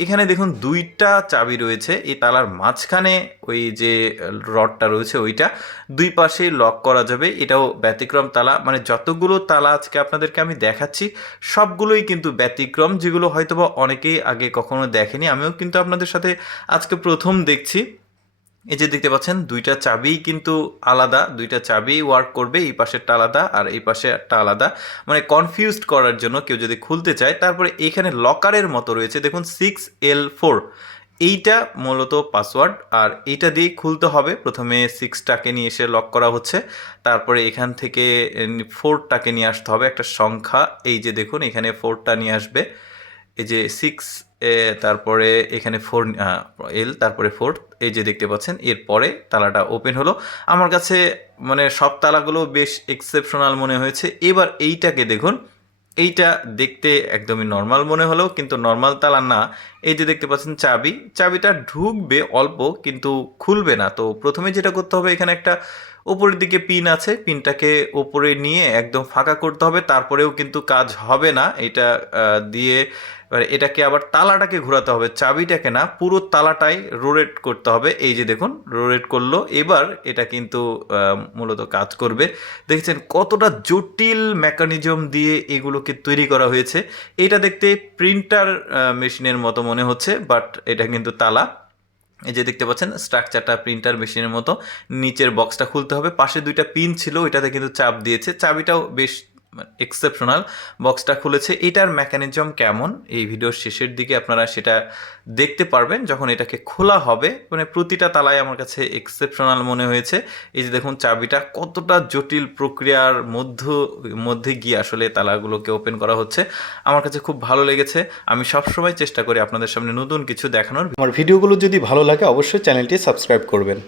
এখানে দেখুন দুইটা চাবি রয়েছে, এই তালার মাঝখানে ওই যে রডটা রয়েছে ওইটা দুই পাশেই লক করা যাবে। এটাও ব্যতিক্রম তালা, মানে যতগুলো তালা আজকে আপনাদেরকে আমি দেখাচ্ছি সবগুলোই কিন্তু ব্যতিক্রম, যেগুলো হয়তোবা অনেকেই আগে কখনো দেখেনি। আমিও কিন্তু আপনাদের সাথে আজকে প্রথম দেখছি। এই যে দেখতে পাচ্ছেন দুইটা চাবি কিন্তু আলাদা, দুইটা চাবি ওয়ার্ক করবে, এই পাশেরটা আলাদা আর এই পাশেরটা আলাদা, মানে কনফিউজড করার জন্য কেউ যদি খুলতে চায়। তারপরে এখানে লকারের মতো রয়েছে দেখুন 6L4, এইটা মূলত পাসওয়ার্ড, আর এইটা দিয়েই খুলতে হবে। প্রথমে 6টাকে নিয়ে এসে লক করা হচ্ছে, তারপরে এখান থেকে 4টাকে নিয়ে আসতে হবে, একটা সংখ্যা। এই যে দেখুন এখানে 4টা নিয়ে আসবে, এই যে 6, তারপরে এখানে 4L, তারপরে 4, এই যে দেখতে পাচ্ছেন। এরপরে তালাটা ওপেন হলো। আমার কাছে মানে সব তালাগুলো বেশ এক্সেপশনাল মনে হয়েছে। এবার এইটাকে দেখুন, এইটা দেখতে একদমই নর্মাল মনে হলো কিন্তু নর্মাল তালা না। এই যে দেখতে পাচ্ছেন চাবি, চাবিটা ঢুকবে অল্প কিন্তু খুলবে না। তো প্রথমে যেটা করতে হবে, এখানে একটা উপরের দিকে পিন আছে, পিনটাকে উপরে নিয়ে একদম ফাঁকা করতে হবে, তারপরেও কিন্তু কাজ হবে না এটা দিয়ে। এবার এটাকে আবার তালাটাকে ঘোরাতে হবে, চাবিটাকে না, পুরো তালাটাই রোটেট করতে হবে। এই যে দেখুন রোটেট করলো, এবার এটা কিন্তু মূলত কাজ করবে। দেখছেন কতটা জটিল মেকানিজম দিয়ে এগুলোকে তৈরি করা হয়েছে। এটা দেখতে প্রিন্টার মেশিনের মতো মনে হচ্ছে, বাট এটা কিন্তু তালা। এই যে দেখতে পাচ্ছেন স্ট্রাকচারটা প্রিন্টার মেশিনের মতো। নিচের বক্সটা খুলতে হবে, পাশে দুইটা পিন ছিল ওইটাতে কিন্তু চাপ দিয়েছে, চাবিটাও বেশ এক্সেপশনাল। বক্সটা খুলেছে। এটার মেকানিজম কেমন এই ভিডিওর শেষের দিকে আপনারা সেটা দেখতে পারবেন যখন এটাকে খোলা হবে। মানে প্রতিটা তালায় আমার কাছে এক্সেপশনাল মনে হয়েছে। এই যে দেখুন চাবিটা কতটা জটিল প্রক্রিয়ার মধ্যে গিয়ে আসলে তালাগুলোকে ওপেন করা হচ্ছে, আমার কাছে খুব ভালো লেগেছে। আমি সবসময় চেষ্টা করি আপনাদের সামনে নতুন কিছু দেখানোর। আমার ভিডিওগুলো যদি ভালো লাগে অবশ্যই চ্যানেলটি সাবস্ক্রাইব করবেন।